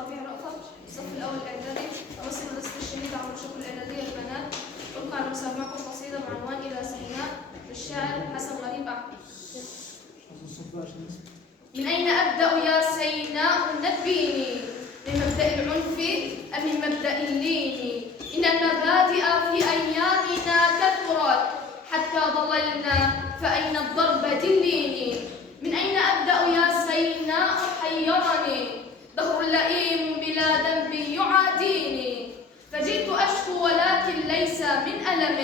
ربيع رأفت، الصف الأول الإعدادي، أوصي مدرسة الشهيد عمرو شكر الإعدادية البنات. ألقى على مسامعكم قصيدة بعنوان إلى سيناء للشاعر حسن غريب أحمد. من أين أبدأ يا سيناء نبيني؟ من مبدأ العنف أم من مبدأ اللين؟ إن المبادئ في أيامنا كثرت حتى ضللنا، فأين الضرب دليني؟ من أين أبدأ يا سيناء حيرني دهر لئيم بلا ذنب يعاديني، فجئت أشكو ولكن ليس من ألم،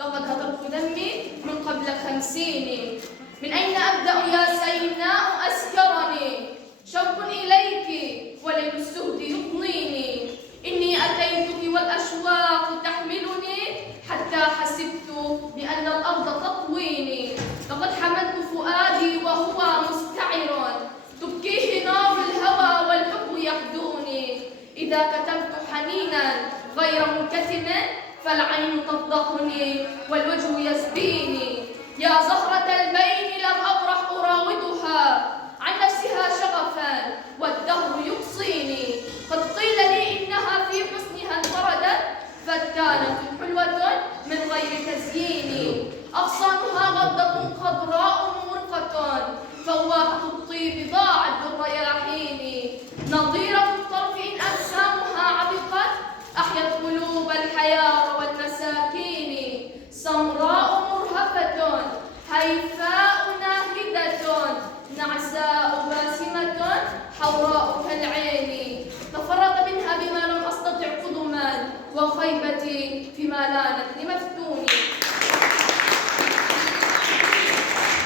لقد هدرت دمي من قبل 50. من أين أبدأ يا سيناء أسكرني شوق إليك وليل السهد يطنيني، إني أتيتك والأشواق تحملني حتى حسبت بأن الأرض تطويني، لقد حملت فؤادي وهو مستعر تبكيه نار الهوى والحب يحدوني، إذا كتمت حنينا غير منكتم فالعين تفضحني والوجه يسبيني، يا زهرة البين لم أبرح أراودها عن نفسها شغفا والدهر يقصيني، قد قيل لي إنها في حسنها انفردت فتانة حلوة من غير تزيين، أغصانها غضة خضراء مرقة فواحة الطيب ضاعت